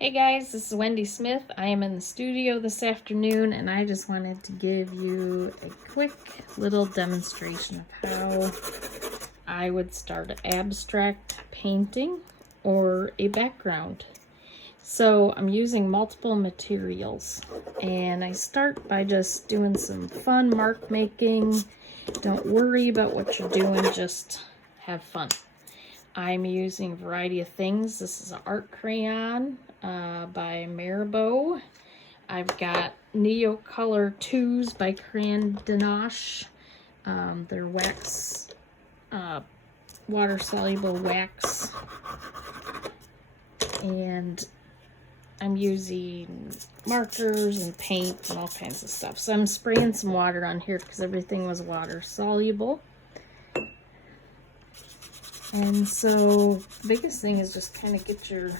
Hey guys, this is Wendy Smith. I am in the studio this afternoon and I just wanted to give you a quick little demonstration of how I would start an abstract painting or a background. So I'm using multiple materials and I start by just doing some fun mark making. Don't worry about what you're doing, just have fun. I'm using a variety of things. This is an art crayon by Marabou. I've got Neocolor 2s by Crayon Denoche. They're wax, water-soluble wax. And I'm using markers and paint and all kinds of stuff. So I'm spraying some water on here because everything was water-soluble. And so the biggest thing is just kind of get your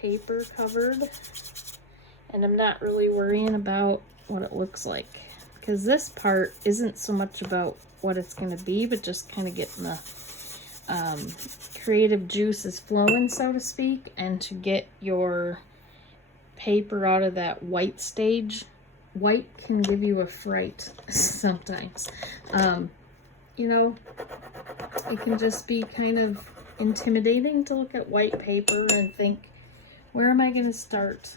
paper covered. And I'm not really worrying about what it looks like, because this part isn't so much about what it's going to be, but just kind of getting the creative juices flowing, so to speak, and to get your paper out of that white stage. White can give you a fright sometimes. You know, it can just be kind of intimidating to look at white paper and think, where am I going to start?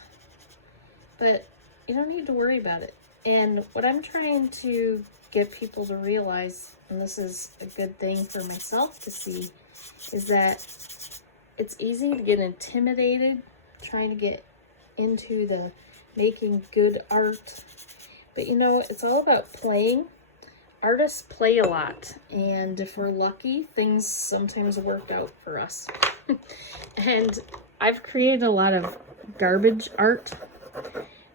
But you don't need to worry about it. And what I'm trying to get people to realize, and this is a good thing for myself to see, is that it's easy to get intimidated trying to get into the making good art. But you know, it's all about playing. Artists play a lot, and if we're lucky, things sometimes work out for us. And I've created a lot of garbage art,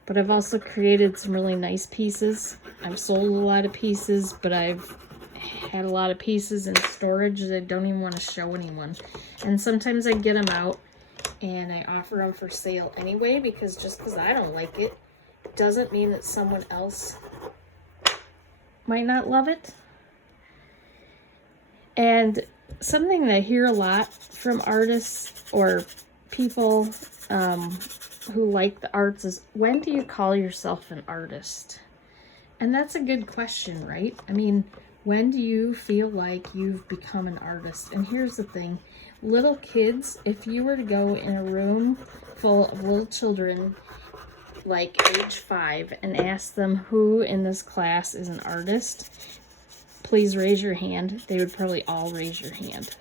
but I've also created some really nice pieces. I've sold a lot of pieces, but I've had a lot of pieces in storage that I don't even want to show anyone. And sometimes I get them out and I offer them for sale anyway, because just because I don't like it doesn't mean that someone else might not love it. And something that I hear a lot from artists or people who like the arts is, when do you call yourself an artist? And that's a good question, right? I mean, when do you feel like you've become an artist? And here's the thing, little kids, if you were to go in a room full of little children like age 5 and ask them who in this class is an artist, please raise your hand. They would probably all raise your hand.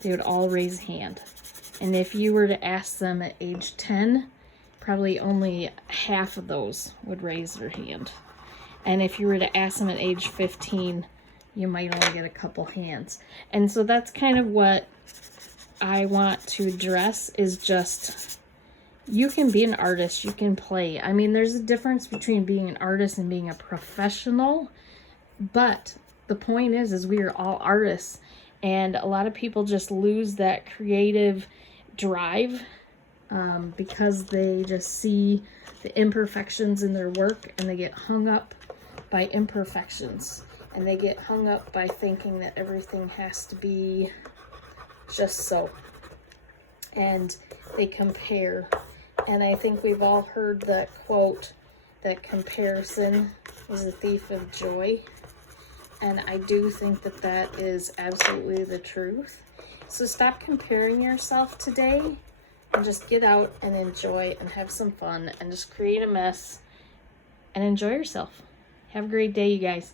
They would all raise a hand. And if you were to ask them at age 10, probably only half of those would raise their hand. And if you were to ask them at age 15, you might only get a couple hands. And so that's kind of what I want to address, is just, you can be an artist, you can play. I mean, there's a difference between being an artist and being a professional, but the point is we are all artists, and a lot of people just lose that creative drive because they just see the imperfections in their work and they get hung up by imperfections, and they get hung up by thinking that everything has to be just so, and they compare. And I think we've all heard that quote, that comparison is a thief of joy. And I do think that that is absolutely the truth. So stop comparing yourself today and just get out and enjoy and have some fun and just create a mess and enjoy yourself. Have a great day, you guys.